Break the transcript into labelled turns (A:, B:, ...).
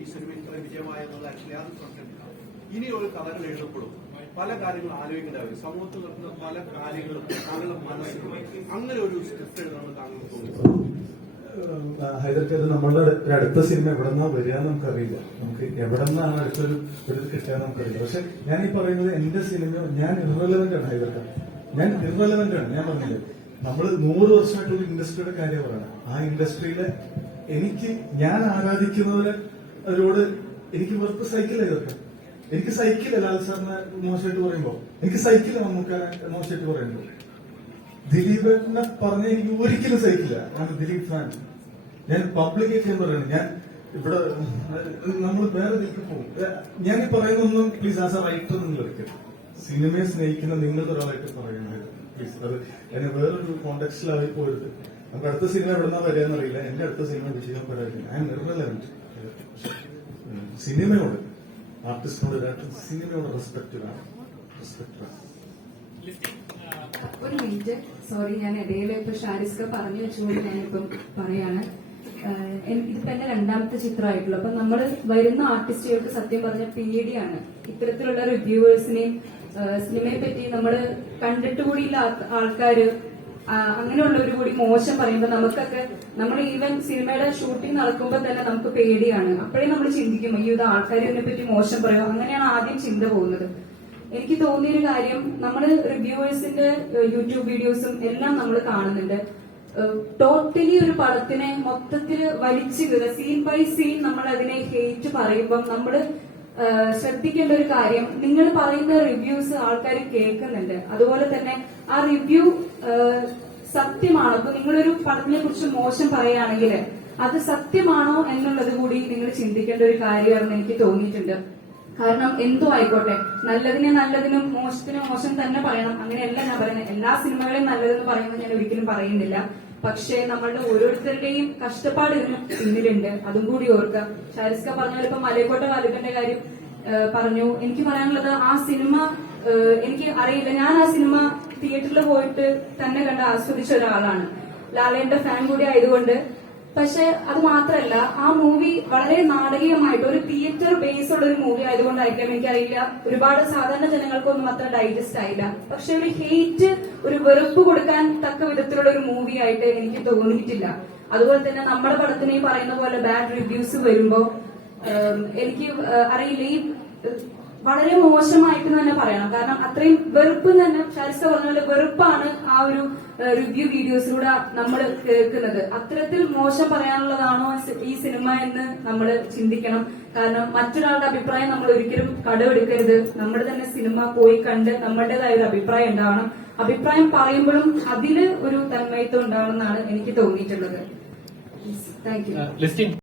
A: ഈ ഇത്ര വിജയമായെന്നുള്ള ആക്ച്വലി അത് പ്രശ്നമില്ല. ഇനി ഒരു കഥകൾ എഴുതപ്പെടും. പല കാര്യങ്ങളും ആലോചിക്കേണ്ട വരും. സമൂഹത്തിൽ നടക്കുന്ന പല കാര്യങ്ങളും താങ്കളുടെ മനസ്സിലും അങ്ങനെ ഒരു സ്ക്രിപ്റ്റ് എഴുതാണ് താങ്കൾ
B: തോന്നുന്നത് ഇത് നമ്മളുടെ അടുത്ത സിനിമ എവിടെ നിന്നാ വരിക നമുക്കറിയില്ല. നമുക്ക് എവിടെ നിന്നാണ് അടുത്തൊരു ഒരു കിട്ടുക നമുക്കറിയില്ല. പക്ഷെ ഞാൻ ഈ പറയുന്നത് എന്റെ സിനിമ ഞാൻ ഇറലവന്റ് ആണ് ഹൈദർക്ക് ഞാൻ ഇറലവന്റ് ആണ്. ഞാൻ പറഞ്ഞില്ലേ? നമ്മൾ നൂറ് വർഷമായിട്ട് ഒരു ഇൻഡസ്ട്രിയുടെ കാര്യം പറയണം. ആ ഇൻഡസ്ട്രിയിലെ എനിക്ക് ഞാൻ ആരാധിക്കുന്നവരെ അവരോട് എനിക്ക് വെറുപ്പ് സൈക്കിൾ ഹൈദർക്ക് എനിക്ക് സൈക്കിൾ ലാൽ സാറിനെ മോശമായിട്ട് പറയുമ്പോ. എനിക്ക് സൈക്കിൾ നമുക്ക് മോശമായിട്ട് പറയുമ്പോ. ദിലീപിനെ പറഞ്ഞ എനിക്ക് ഒരിക്കലും സഹിക്കില്ല. ഞാൻ ദിലീപ് ഫാൻ ഞാൻ പബ്ലിക് ഒക്കെ പറയുന്നത് ഞാൻ ഇവിടെ നമ്മൾ വേറെ ഇതിലേക്ക് പോകും ഞാൻ ഈ പറയുന്നൊന്നും പ്ലീസ് ആസ് എ റൈറ്റർ നിങ്ങൾ എടുക്കരുത് സിനിമയെ സ്നേഹിക്കുന്ന നിങ്ങളുടെ ഒരാളായിട്ട് പറയുന്നത് പ്ലീസ് അത് ഞാൻ വേറൊരു കോണ്ടെക്സ്റ്റിലായി പോയത്. നമുക്ക് അടുത്ത സിനിമ എവിടെന്നാ വരിക എന്നറിയില്ല എന്റെ അടുത്ത സിനിമ വിജയം പറയുന്നില്ല ഞാൻ എം സിനിമയോട് ആർട്ടിസ്റ്റിനോട് സിനിമയോട് റെസ്പെക്ട്
C: ഒരു മിനിറ്റ് സോറി ഞാൻ ഇടയിൽ ഇപ്പൊ ഷാരിസ്ക പറഞ്ഞു വെച്ചുകൊണ്ട് ഞാനിപ്പം പറയാണ്. ഇതിപ്പോ എന്റെ രണ്ടാമത്തെ ചിത്രമായിട്ടുള്ളൂ. അപ്പൊ നമ്മൾ വരുന്ന ആർട്ടിസ്റ്റുകൾക്ക് സത്യം പറഞ്ഞ പേടിയാണ്. ഇത്തരത്തിലുള്ള റിവ്യൂവേഴ്സിനെയും സിനിമയെ പറ്റി നമ്മൾ കണ്ടിട്ട് കൂടിയില്ല ആൾക്കാര്. അങ്ങനെയുള്ളവർ കൂടി മോശം പറയുമ്പോൾ നമുക്കൊക്കെ നമ്മൾ ഈവൻ സിനിമയുടെ ഷൂട്ടിംഗ് നടക്കുമ്പോൾ തന്നെ നമുക്ക് പേടിയാണ്. അപ്പോഴേ നമ്മൾ ചിന്തിക്കും അയ്യോ ഇത് ആൾക്കാർ പറ്റി മോശം പറയും? അങ്ങനെയാണ് ആദ്യം ചിന്ത പോകുന്നത്. എനിക്ക് തോന്നിയൊരു കാര്യം നമ്മൾ റിവ്യൂവേഴ്സിന്റെ യൂട്യൂബ് വീഡിയോസും എല്ലാം നമ്മൾ കാണുന്നുണ്ട്. ടോട്ടലി ഒരു പടത്തിനെ മൊത്തത്തിൽ വലിച്ചു കീറുക സീൻ ബൈ സീൻ നമ്മൾ അതിനെ ഹേറ്റ് പറയുമ്പം നമ്മൾ ശ്രദ്ധിക്കേണ്ട ഒരു കാര്യം. നിങ്ങൾ പറയുന്ന റിവ്യൂസ് ആൾക്കാർ കേൾക്കുന്നുണ്ട്. അതുപോലെ തന്നെ ആ റിവ്യൂ സത്യമാണ്. അപ്പൊ നിങ്ങളൊരു പടത്തിനെ കുറിച്ച് മോശം പറയുകയാണെങ്കിൽ അത് സത്യമാണോ എന്നുള്ളത് കൂടി നിങ്ങൾ ചിന്തിക്കേണ്ട ഒരു കാര്യമാണെന്ന് എനിക്ക് തോന്നിയിട്ടുണ്ട്. കാരണം എന്തോ ആയിക്കോട്ടെ. നല്ലതിനെ നല്ലതിനും മോശത്തിന് മോശം തന്നെ പറയണം. അങ്ങനെയല്ല ഞാൻ പറയുന്നത്. എല്ലാ സിനിമകളെയും നല്ലതെന്ന് പറയുന്നത് ഞാൻ ഒരിക്കലും പറയുന്നില്ല. പക്ഷേ നമ്മളുടെ ഓരോരുത്തരുടെയും കഷ്ടപ്പാട് ഇതിന് പിന്നിലുണ്ട്. അതും കൂടി ഓർക്കുക. ഷാരിസ്ക പറഞ്ഞ ഇപ്പൊ മലയക്കോട്ട വാലിബന്റെ കാര്യം പറഞ്ഞു. എനിക്ക് പറയാനുള്ളത് ആ സിനിമ എനിക്ക് അറിയില്ല. ഞാൻ ആ സിനിമ തിയേറ്ററിൽ പോയിട്ട് തന്നെ കണ്ട് ആസ്വദിച്ച ഒരാളാണ്. ലാലേന്റെ ഫാൻ കൂടി ആയതുകൊണ്ട് പക്ഷെ അത് മാത്രമല്ല ആ മൂവി വളരെ നാടകീയമായിട്ട് ഒരു തിയേറ്റർ ബേസ് ഉള്ള ഒരു മൂവി ആയതുകൊണ്ടായിരിക്കാം എനിക്കറിയില്ല. ഒരുപാട് സാധാരണ ജനങ്ങൾക്കൊന്നും അത്ര ഡൈജസ്റ്റ് ആയില്ല. പക്ഷെ ഒരു ഹെയ്റ്റ് ഒരു വെറുപ്പ് കൊടുക്കാൻ തക്ക വിധത്തിലുള്ള ഒരു മൂവി ആയിട്ട് എനിക്ക് തോന്നിയിട്ടില്ല. അതുപോലെ തന്നെ നമ്മുടെ പടത്തിന് ഈ പറയുന്ന പോലെ ബാഡ് റിവ്യൂസ് വരുമ്പോ എനിക്ക് അറിയില്ല. ഈ വളരെ മോശമായിട്ട് തന്നെ പറയണം. കാരണം അത്രയും വെറുപ്പ് തന്നെ ഷാരിസ്ക പറഞ്ഞ വെറുപ്പാണ് ആ ഒരു റിവ്യൂ വീഡിയോസിലൂടെ നമ്മൾ കേൾക്കുന്നത്. അത്തരത്തിൽ മോശം പറയാനുള്ളതാണോ ഈ സിനിമ എന്ന് നമ്മൾ ചിന്തിക്കണം. കാരണം മറ്റൊരാളുടെ അഭിപ്രായം നമ്മൾ ഒരിക്കലും കടമെടുക്കരുത് നമ്മുടെ തന്നെ സിനിമ പോയി കണ്ട് നമ്മുടേതായ ഒരു അഭിപ്രായം ഉണ്ടാവണം. അഭിപ്രായം പറയുമ്പോഴും അതിൽ ഒരു തന്മയത്വം ഉണ്ടാവണം എന്നാണ് എനിക്ക് തോന്നിയിട്ടുള്ളത്. Thank you